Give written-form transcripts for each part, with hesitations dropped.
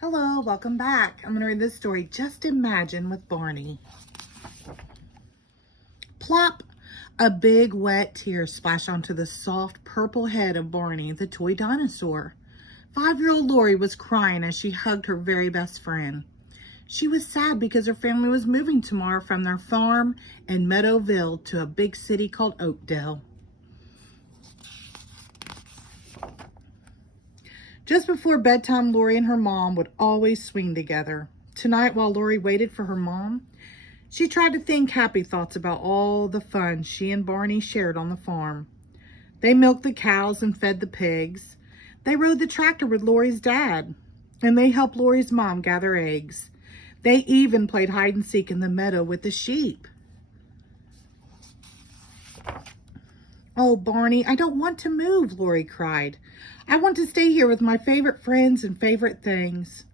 Hello, welcome back. I'm going to read this story, Just Imagine, with Barney. Plop! A big wet tear splashed onto the soft purple head of Barney, the toy dinosaur. 5-year-old Lori was crying as she hugged her very best friend. She was sad because her family was moving tomorrow from their farm in Meadowville to a big city called Oakdale. Just before bedtime, Lori and her mom would always swing together. Tonight, while Lori waited for her mom, she tried to think happy thoughts about all the fun she and Barney shared on the farm. They milked the cows and fed the pigs. They rode the tractor with Lori's dad, and they helped Lori's mom gather eggs. They even played hide and seek in the meadow with the sheep. "Oh, Barney, I don't want to move," Lori cried. "I want to stay here with my favorite friends and favorite things.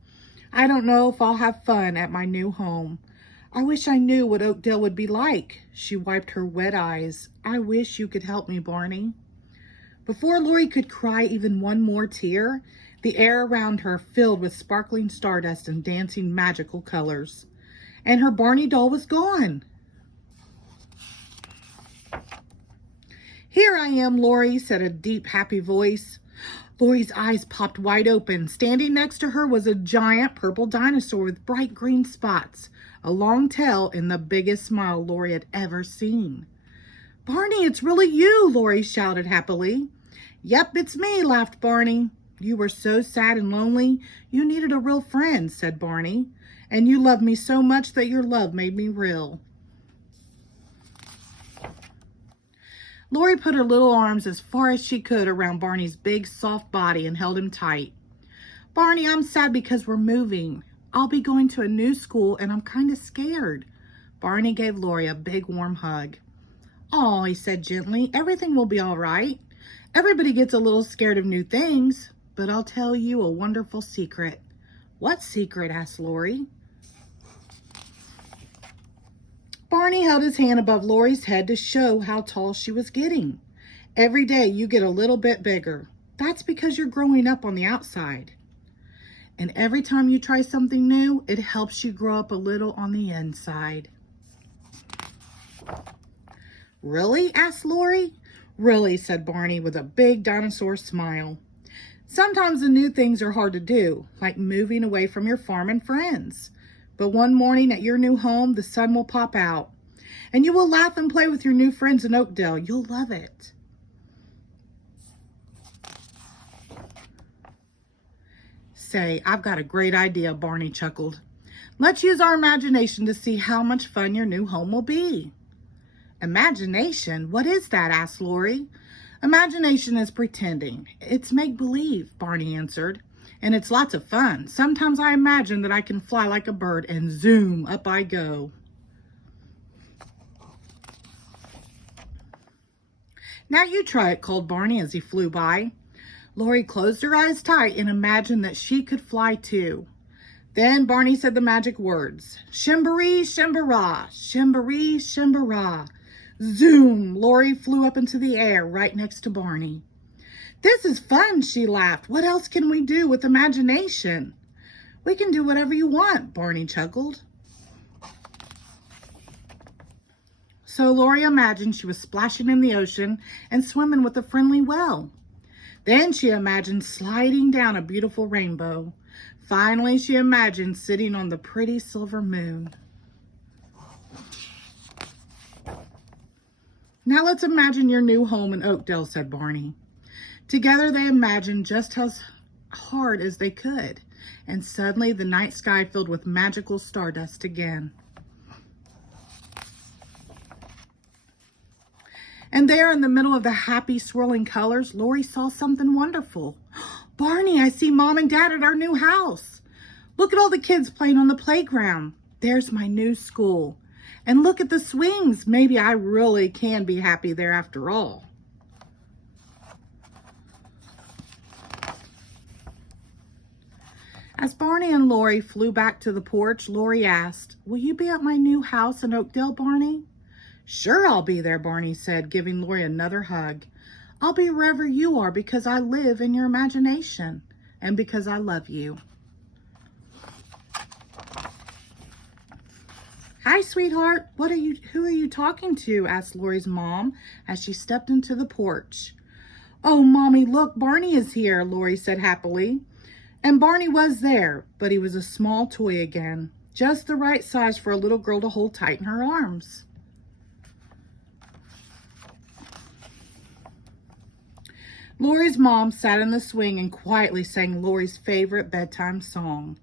I don't know if I'll have fun at my new home. I wish I knew what Oakdale would be like." She wiped her wet eyes. "I wish you could help me, Barney." Before Lori could cry even one more tear, the air around her filled with sparkling stardust and dancing magical colors. And her Barney doll was gone. "Here I am, Lori," said a deep, happy voice. Lori's eyes popped wide open. Standing next to her was a giant purple dinosaur with bright green spots, a long tail, and the biggest smile Lori had ever seen. "Barney, it's really you," Lori shouted happily. "Yep, it's me," laughed Barney. "You were so sad and lonely, you needed a real friend," said Barney. "And you loved me so much that your love made me real." Lori put her little arms as far as she could around Barney's big, soft body and held him tight. "Barney, I'm sad because we're moving. I'll be going to a new school and I'm kind of scared." Barney gave Lori a big, warm hug. "Aw," he said gently, "everything will be all right. Everybody gets a little scared of new things, but I'll tell you a wonderful secret." "What secret?" asked Lori. Barney held his hand above Lori's head to show how tall she was getting. "Every day you get a little bit bigger. That's because you're growing up on the outside. And every time you try something new, it helps you grow up a little on the inside." "Really?" asked Lori. "Really," said Barney with a big dinosaur smile. "Sometimes the new things are hard to do, like moving away from your farm and friends. But one morning at your new home, the sun will pop out, and you will laugh and play with your new friends in Oakdale. You'll love it." "Say, I've got a great idea," Barney chuckled. "Let's use our imagination to see how much fun your new home will be." "Imagination? What is that?" asked Lori. "Imagination is pretending. It's make-believe," Barney answered. "And it's lots of fun. Sometimes I imagine that I can fly like a bird and zoom, up I go." "Now you try it," called Barney as he flew by. Lori closed her eyes tight and imagined that she could fly too. Then Barney said the magic words, "Shimbaree, shimbara, shimbaree, shimbara." Zoom! Lori flew up into the air right next to Barney. "This is fun," she laughed. "What else can we do with imagination?" "We can do whatever you want," Barney chuckled. So Lori imagined she was splashing in the ocean and swimming with a friendly whale. Then she imagined sliding down a beautiful rainbow. Finally, she imagined sitting on the pretty silver moon. "Now let's imagine your new home in Oakdale," said Barney. Together they imagined just as hard as they could, and suddenly the night sky filled with magical stardust again. And there in the middle of the happy swirling colors, Lori saw something wonderful. "Barney, I see Mom and Dad at our new house. Look at all the kids playing on the playground. There's my new school. And look at the swings. Maybe I really can be happy there after all." As Barney and Lori flew back to the porch, Lori asked, "Will you be at my new house in Oakdale, Barney?" "Sure, I'll be there," Barney said, giving Lori another hug. "I'll be wherever you are because I live in your imagination and because I love you." Hi, sweetheart. Who are you talking to? Asked Lori's mom as she stepped into the porch. Oh, Mommy, look, Barney is here, Lori said happily. And Barney was there, but he was a small toy again, just the right size for a little girl to hold tight in her arms. Lori's mom sat in the swing and quietly sang Lori's favorite bedtime song.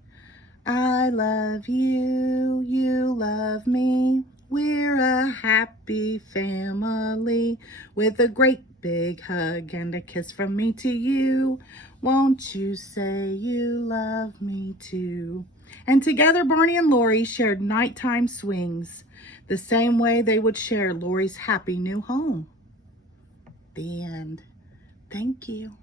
I love you, you love me. We're a happy family with a great big hug and a kiss from me to you. Won't you say you love me too? And together Barney and Lori shared nighttime swings, the same way they would share Lori's happy new home. The end. Thank you.